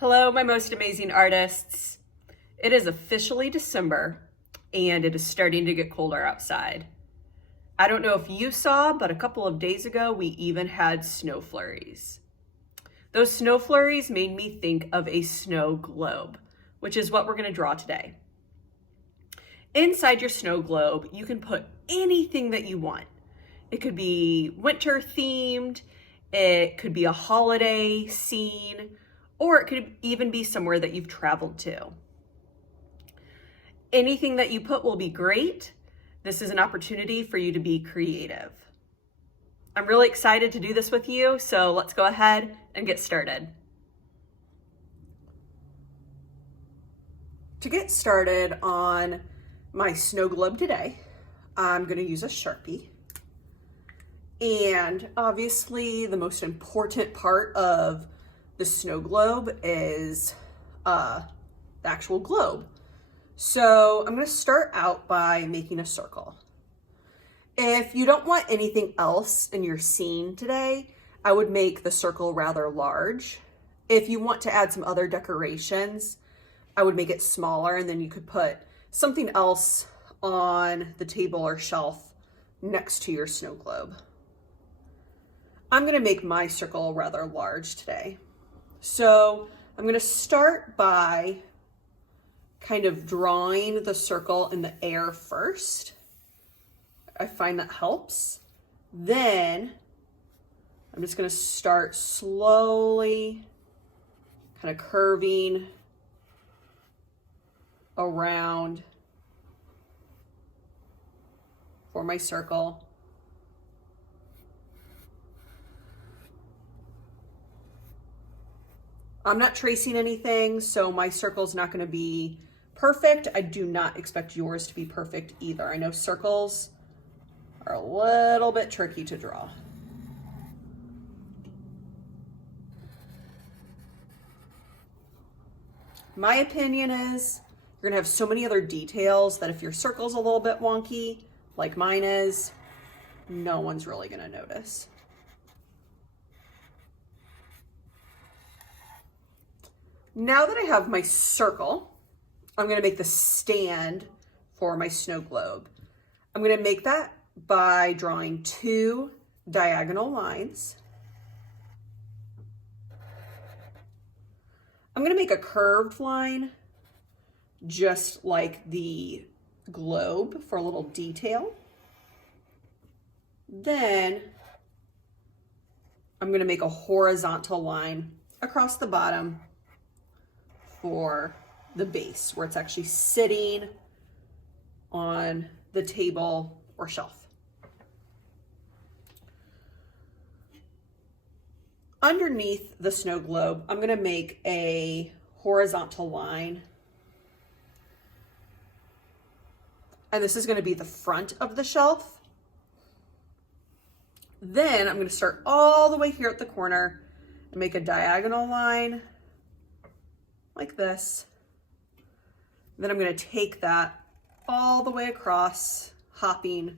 Hello, my most amazing artists. It is officially December and it is starting to get colder outside. I don't know if you saw, but a couple of days ago, we even had snow flurries. Those snow flurries made me think of a snow globe, which is what we're going to draw today. Inside your snow globe, you can put anything that you want. It could be winter themed, it could be a holiday scene, or it could even be somewhere that you've traveled to. Anything that you put will be great. This is an opportunity for you to be creative. I'm really excited to do this with you, so let's go ahead and get started. To get started on my snow globe today, I'm going to use a Sharpie. And obviously the most important part of the snow globe is the actual globe. So I'm going to start out by making a circle. If you don't want anything else in your scene today, I would make the circle rather large. If you want to add some other decorations, I would make it smaller, and then you could put something else on the table or shelf next to your snow globe. I'm going to make my circle rather large today. So I'm going to start by kind of drawing the circle in the air first. I find that helps. Then I'm just going to start slowly kind of curving around for my circle. I'm not tracing anything, so my circle's not going to be perfect. I do not expect yours to be perfect either. I know circles are a little bit tricky to draw. My opinion is you're going to have so many other details that if your circle's a little bit wonky, like mine is, no one's really going to notice. Now that I have my circle, I'm going to make the stand for my snow globe. I'm going to make that by drawing 2 diagonal lines. I'm going to make a curved line just like the globe for a little detail. Then I'm going to make a horizontal line across the bottom for the base, where it's actually sitting on the table or shelf. Underneath the snow globe, I'm going to make a horizontal line. And this is going to be the front of the shelf. Then I'm going to start all the way here at the corner and make a diagonal line like this. Then I'm going to take that all the way across, hopping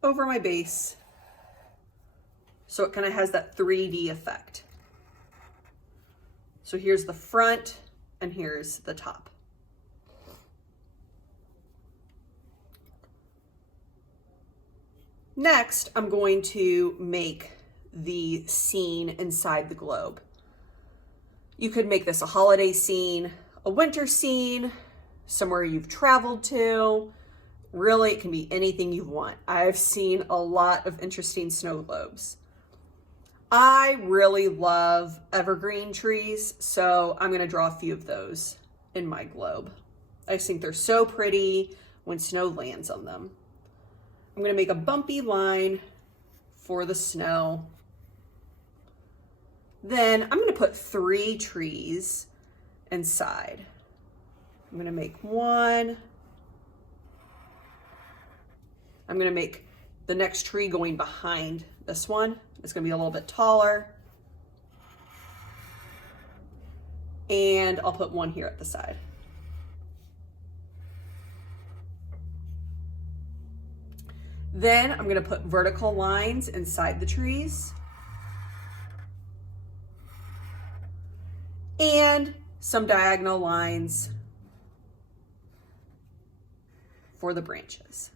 over my base, so it kind of has that 3D effect. So here's the front and here's the top. Next, I'm going to make the scene inside the globe. You could make this a holiday scene, a winter scene, somewhere you've traveled to. Really, it can be anything you want. I've seen a lot of interesting snow globes. I really love evergreen trees, so I'm going to draw a few of those in my globe. I just think they're so pretty when snow lands on them. I'm going to make a bumpy line for the snow. Then I'm going to put 3 trees inside. I'm going to make one. I'm going to make the next tree going behind this one. It's going to be a little bit taller. And I'll put one here at the side. Then I'm going to put vertical lines inside the trees. and some diagonal lines for the branches.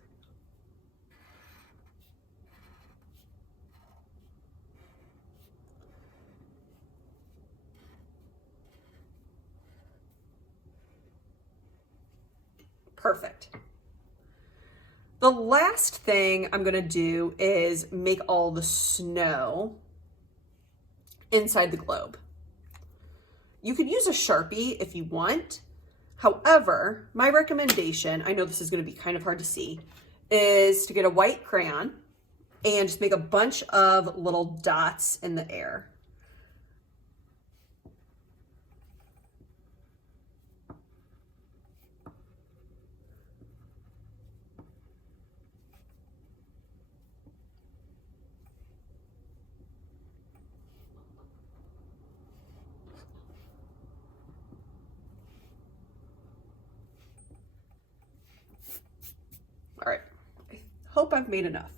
Perfect. The last thing I'm gonna do is make all the snow inside the globe. You could use a Sharpie if you want. However, my recommendation, I know this is gonna be kind of hard to see, is to get a white crayon and just make a bunch of little dots in the air. All right, I hope I've made enough.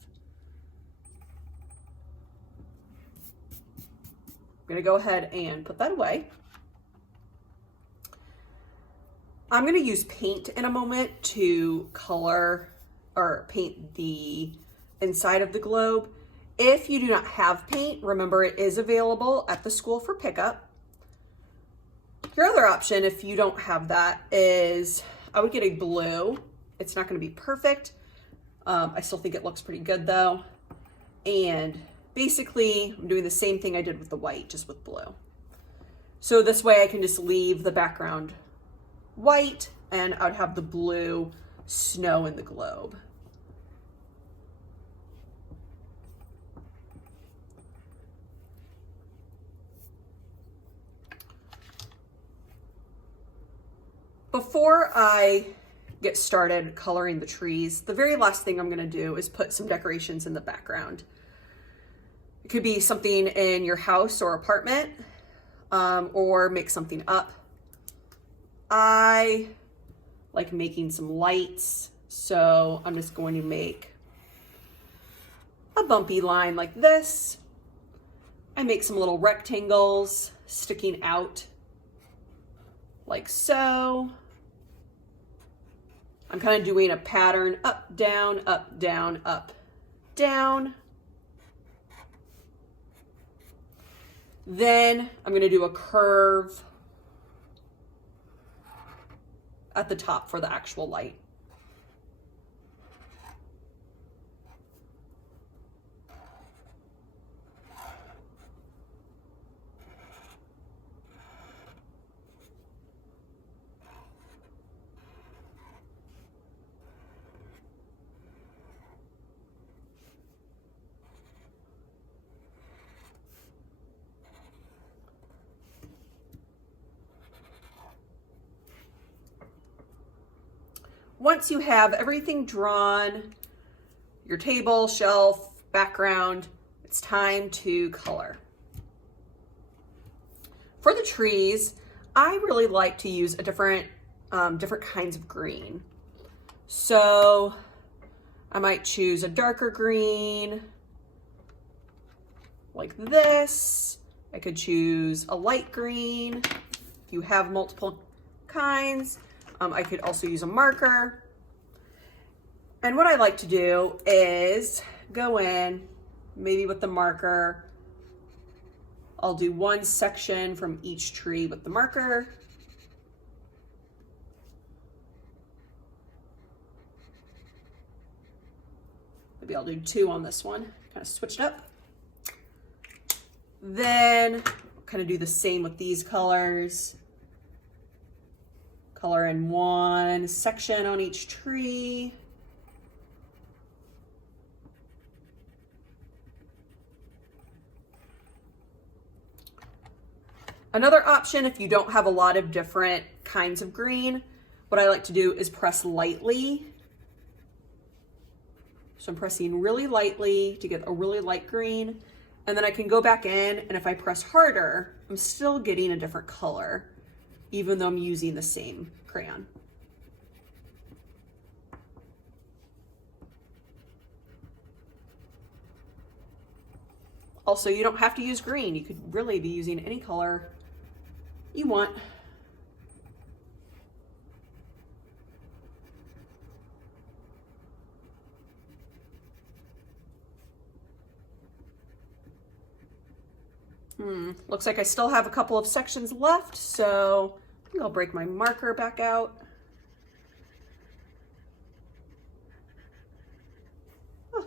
I'm gonna go ahead and put that away. I'm gonna use paint in a moment to color or paint the inside of the globe. If you do not have paint, remember it is available at the school for pickup. Your other option, if you don't have that, is I would get a blue. It's not gonna be perfect. I still think it looks pretty good though. And basically, I'm doing the same thing I did with the white, just with blue. So this way I can just leave the background white and I'd have the blue snow in the globe. Before I get started coloring the trees, the very last thing I'm gonna do is put some decorations in the background. It could be something in your house or apartment, or make something up. I like making some lights, so I'm just going to make a bumpy line like this. I make some little rectangles sticking out like so. I'm kind of doing a pattern up, down, up, down, up, down. Then I'm going to do a curve at the top for the actual light. Once you have everything drawn, your table, shelf, background, it's time to color. For the trees, I really like to use a different kinds of green. So I might choose a darker green like this. I could choose a light green if you have multiple kinds. I could also use a marker. And what I like to do is go in, maybe with the marker, I'll do one section from each tree with the marker. Maybe I'll do two on this one, kind of switch it up. Then kind of do the same with these colors. Color in one section on each tree. Another option, if you don't have a lot of different kinds of green, what I like to do is press lightly. So I'm pressing really lightly to get a really light green. And then I can go back in, and if I press harder, I'm still getting a different color, even though I'm using the same crayon. Also, you don't have to use green. You could really be using any color you want. Looks like I still have a couple of sections left, so I think I'll break my marker back out. Oh.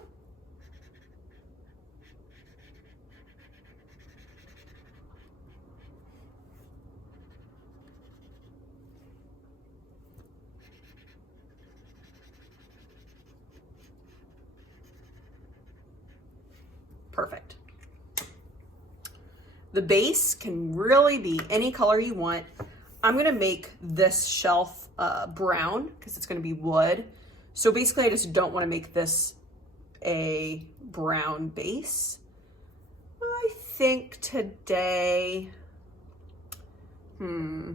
Perfect. The base can really be any color you want. I'm gonna make this shelf brown because it's gonna be wood. So basically I just don't wanna make this a brown base. I think today, I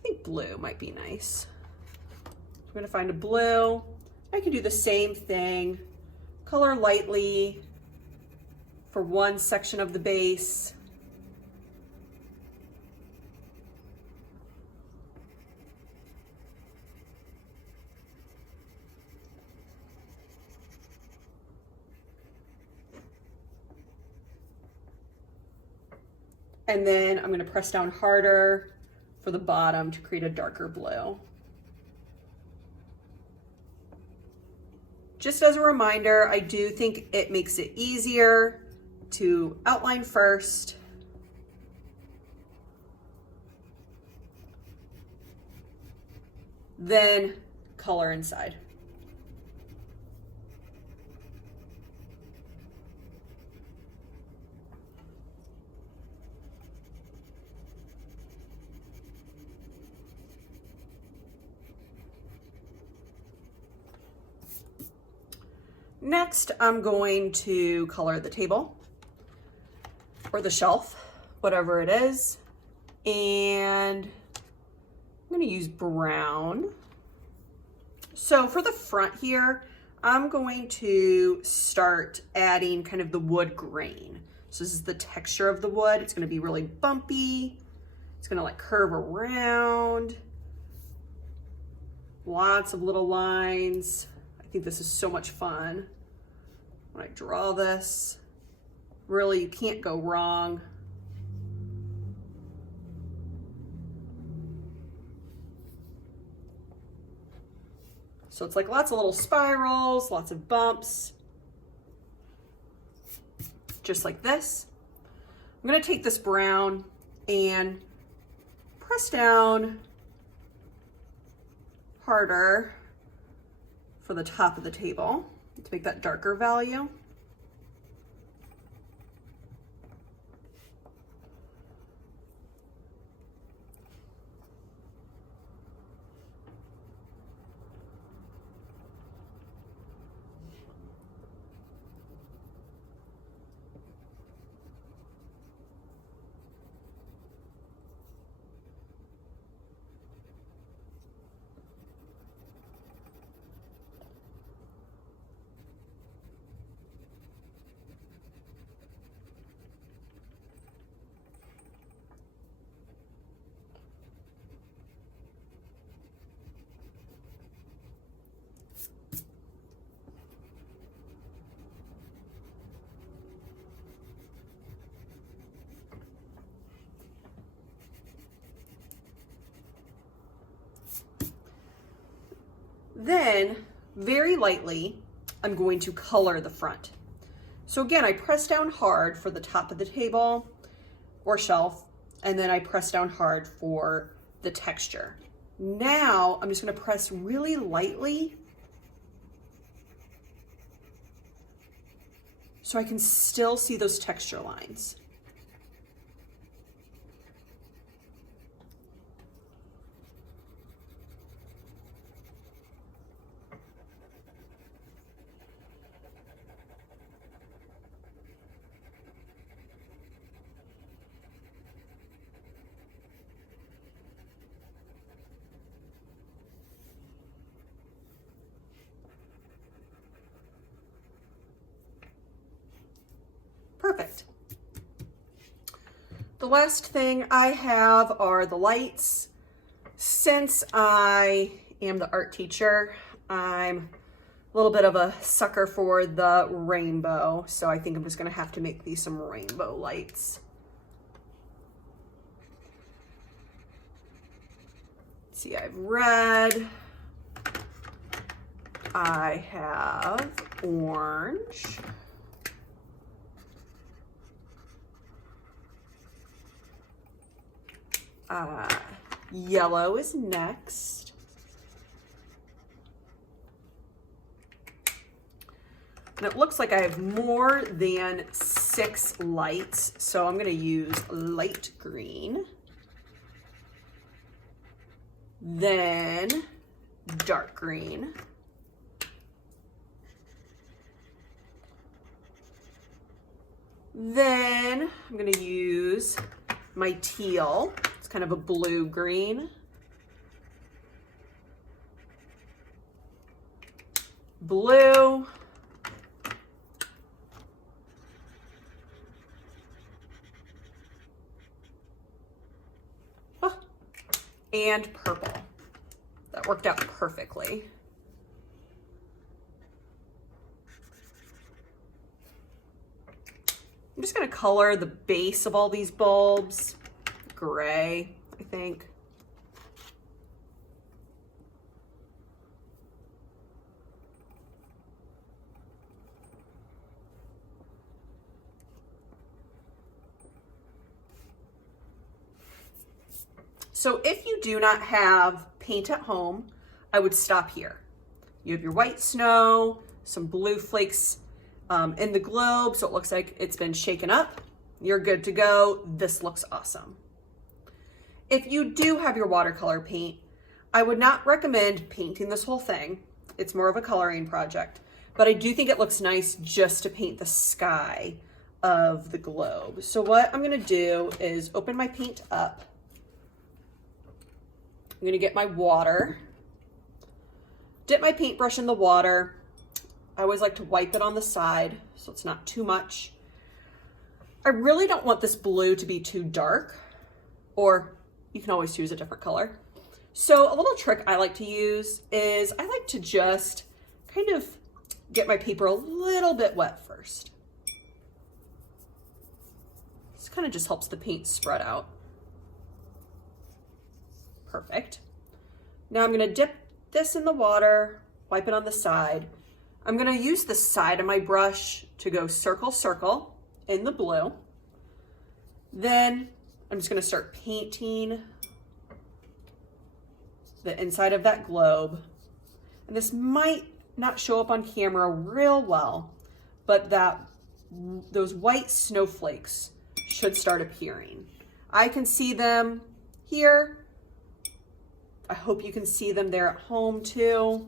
think blue might be nice. I'm gonna find a blue. I can do the same thing, color lightly for one section of the base. And then I'm going to press down harder for the bottom to create a darker blue. Just as a reminder, I do think it makes it easier to outline first, then color inside. Next, I'm going to color the table or the shelf, whatever it is. And I'm going to use brown. So for the front here, I'm going to start adding kind of the wood grain. So this is the texture of the wood. It's going to be really bumpy. It's going to like curve around. Lots of little lines. I think this is so much fun when I draw this. Really, you can't go wrong. So it's like lots of little spirals, lots of bumps, just like this. I'm gonna take this brown and press down harder for the top of the table to make that darker value. Then, very lightly, I'm going to color the front. So again, I press down hard for the top of the table or shelf, and then I press down hard for the texture. Now, I'm just gonna press really lightly so I can still see those texture lines. Perfect. The last thing I have are the lights. Since I am the art teacher, I'm a little bit of a sucker for the rainbow. So I think I'm just gonna have to make these some rainbow lights. See, I have red, I have orange, yellow is next, and it looks like I have more than 6 lights, so I'm going to use light green, then dark green, then I'm going to use my teal. It's kind of a blue-green, blue, and purple. That worked out perfectly. I'm just gonna color the base of all these bulbs gray, I think. So if you do not have paint at home, I would stop here. You have your white snow, some blue flakes in the globe, so it looks like it's been shaken up. You're good to go. This looks awesome. If you do have your watercolor paint, I would not recommend painting this whole thing. It's more of a coloring project, but I do think it looks nice just to paint the sky of the globe. So what I'm gonna do is open my paint up. I'm gonna get my water, dip my paintbrush in the water. I always like to wipe it on the side so it's not too much. I really don't want this blue to be too dark, or you can always choose a different color. So a little trick I like to use is I like to just kind of get my paper a little bit wet first. This kind of just helps the paint spread out. Perfect. Now I'm gonna dip this in the water, wipe it on the side. I'm gonna use the side of my brush to go circle, circle in the blue. Then I'm just gonna start painting the inside of that globe. And this might not show up on camera real well, but those white snowflakes should start appearing. I can see them here. I hope you can see them there at home too.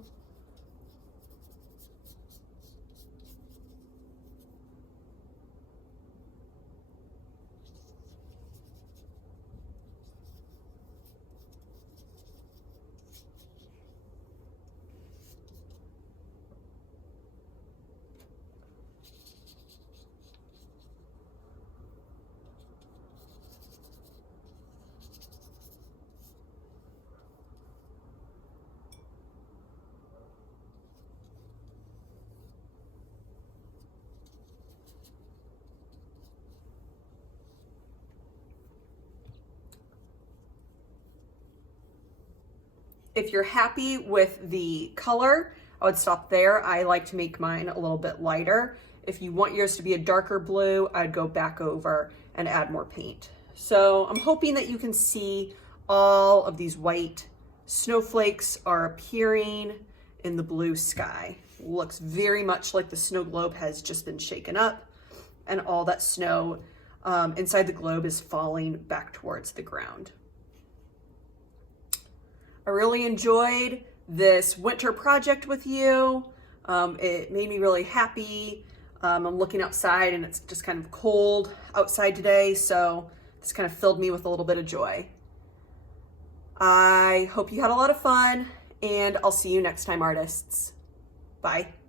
If you're happy with the color, I would stop there. I like to make mine a little bit lighter. If you want yours to be a darker blue, I'd go back over and add more paint. So I'm hoping that you can see all of these white snowflakes are appearing in the blue sky. Looks very much like the snow globe has just been shaken up and all that snow inside the globe is falling back towards the ground. I really enjoyed this winter project with you. It made me really happy. I'm looking outside and it's just kind of cold outside today, so this kind of filled me with a little bit of joy. I hope you had a lot of fun, and I'll see you next time, artists. Bye.